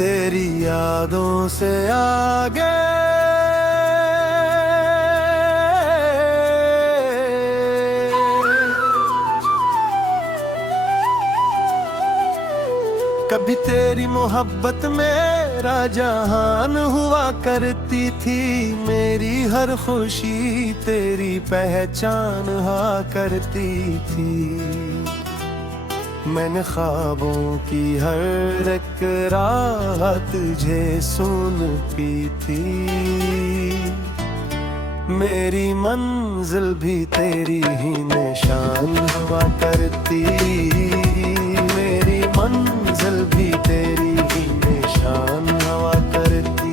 तेरी यादों से आगे कभी तेरी मोहब्बत मेरा जहान हुआ करती थी। मेरी हर खुशी तेरी पहचान हुआ करती थी। मैंने ख्वाबों की हर एक रात तुझे सुनती थी। मेरी मंजिल भी तेरी ही निशान हुआ करती। मेरी मंजिल भी तेरी ही निशान हुआ करती।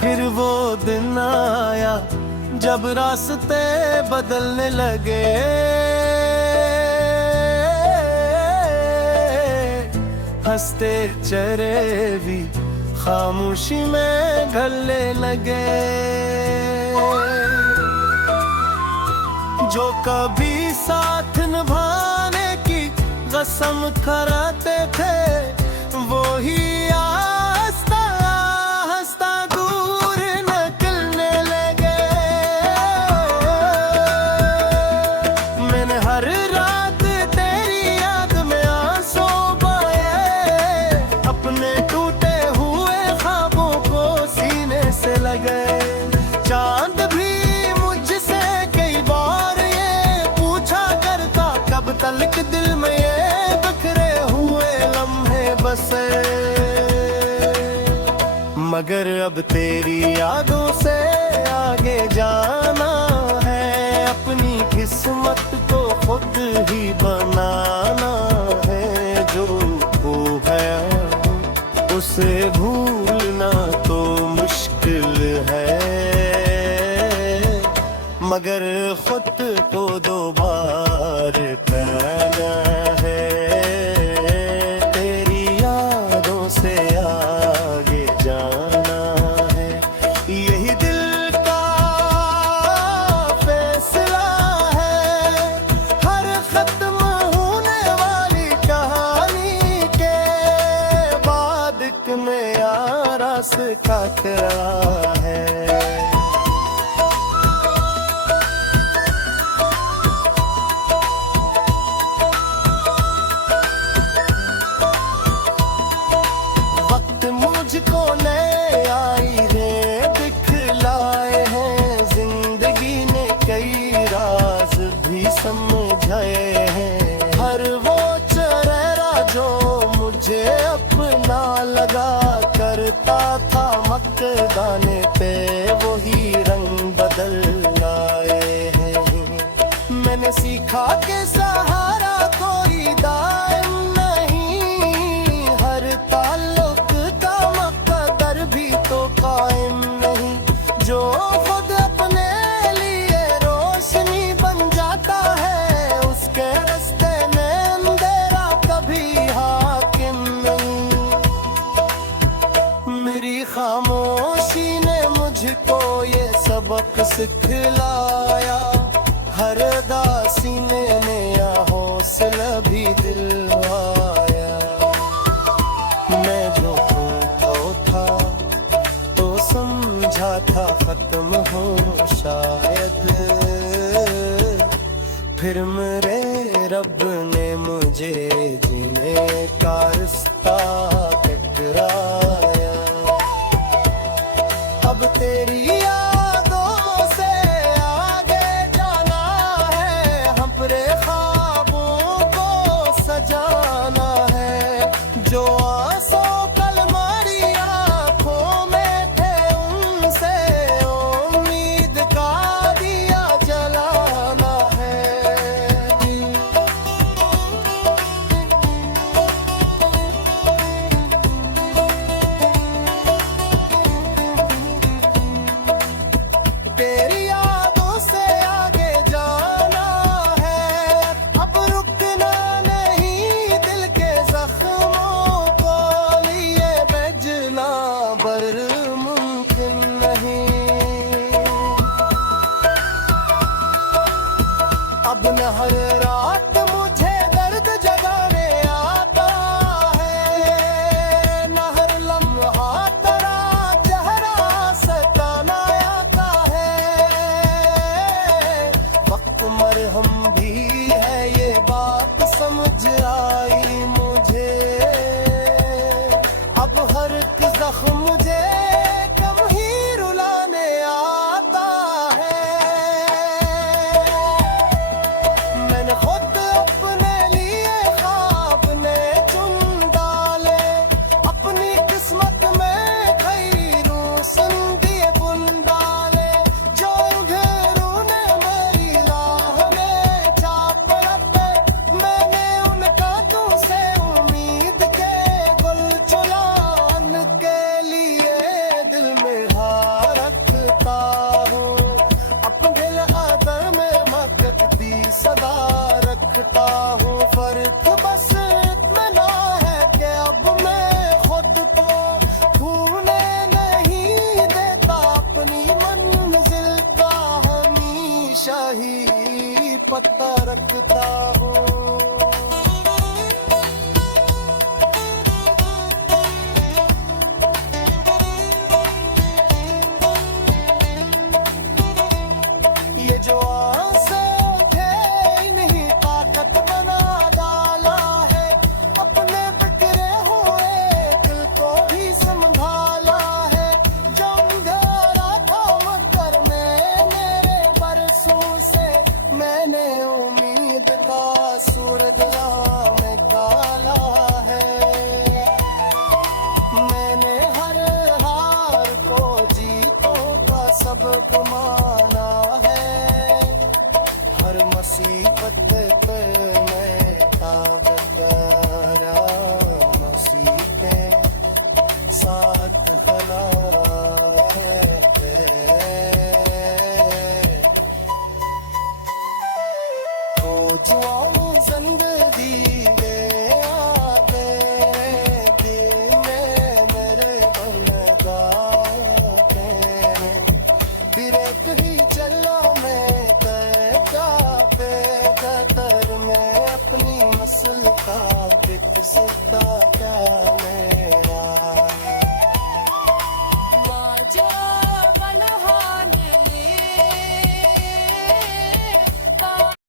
फिर वो दिन आया जब रास्ते बदलने लगे। हंसते चेहरे भी खामोशी में ढलने लगे। जो कभी साथ निभाने की कसम खाते थे वो ही आस्ता आस्ता दूर निकलने लगे। मैंने हर रात तेरी याद में आंसू बहाए। अपने टूटे हुए ख्वाबों को सीने से लगे। चांद भी मुझसे कई बार ये पूछा करता कब तक दिल में ये बिखरे हुए लम्हे बसे। मगर अब तेरी यादों से आगे जाना है। अपनी किस्मत को खुद ही बनाना है। जो हो गया उसे भूलना तो मुश्किल है। मगर खुद को दोबारा पाना है। तेरी यादों से आगे जाना है। यही दिल का फैसला है। हर खत्म होने वाली कहानी के बाद एक नया रास्ता खड़ा है। मुझको नए आई रे दिखलाए हैं। जिंदगी ने कई राज भी समझाए हैं। हर वो चेहरा जो मुझे अपना लगा करता था मकदाने पे वही रंग बदल लाए हैं। मैंने सीखा कि सहारा कोई दायम नहीं। हर ताल्लुक तो कायम नहीं। जो खुद अपने लिए रोशनी बन जाता है उसके रास्ते में अंधेरा कभी हाकिम नहीं। मेरी खामोशी ने मुझको ये सबक सिखलाया। हर दासी ने नया हौसला भी दिलवाया। मैं जो था समझा था खत्म हो शायद। फिर मेरे रब ने मुझे जीने का रास्ता दिखलाया। अब तेरी यादों से आगे जाना है। अपने ख्वाबों को सजाना है। जो आंसू कल हमारी आँखों में थे उनसे उम्मीद का दिया जलाना है। अब न हर रात मुझे दर्द जगाने आता है, न हर लम्हा तेरा चेहरा सताना आता है। वक्त मरहम भी है ये बात समझ आई मुझे, अब हर एक जख्म मुझे कम ही रुलाने आता है। मैंने खुद अपने लिए ख्वाब ने चुन डाले, अपनी किस्मत में खैरों संदिए बुन डाले। जो घरों ने मेरी राह में चाप रखे, मैंने उनका तुझसे उम्मीद के गुल चुरान के लिए दिल में हार रखता हूँ। अपने दिल आदर में मकती सदा रखता हूँ। फर्क बस इतना है कि अब मैं खुद को भूलने नहीं देता, अपनी मंजिल का हमेशा ही पता रखता हूँ। ये जो आंसू थे इन्हीं ताकत बना डाला है, अपने बिखरे हुए दिल को भी संभाला है। जो अंधेरा था मगर में मेरे बरसों से, मैंने उम्मीद का सूरज में काला है। मैंने हर हार को जीतों का सबक माना है, हर मुसीबत पे मैं ताबतरा मुसीबतें साथ खड़ा है। तो जुआओं जिंदगी ले आ मेरे दिल में मेरे बनगा के, फिर एक ही चला मैं क्या पे कतर में अपनी मसल का पिट सकता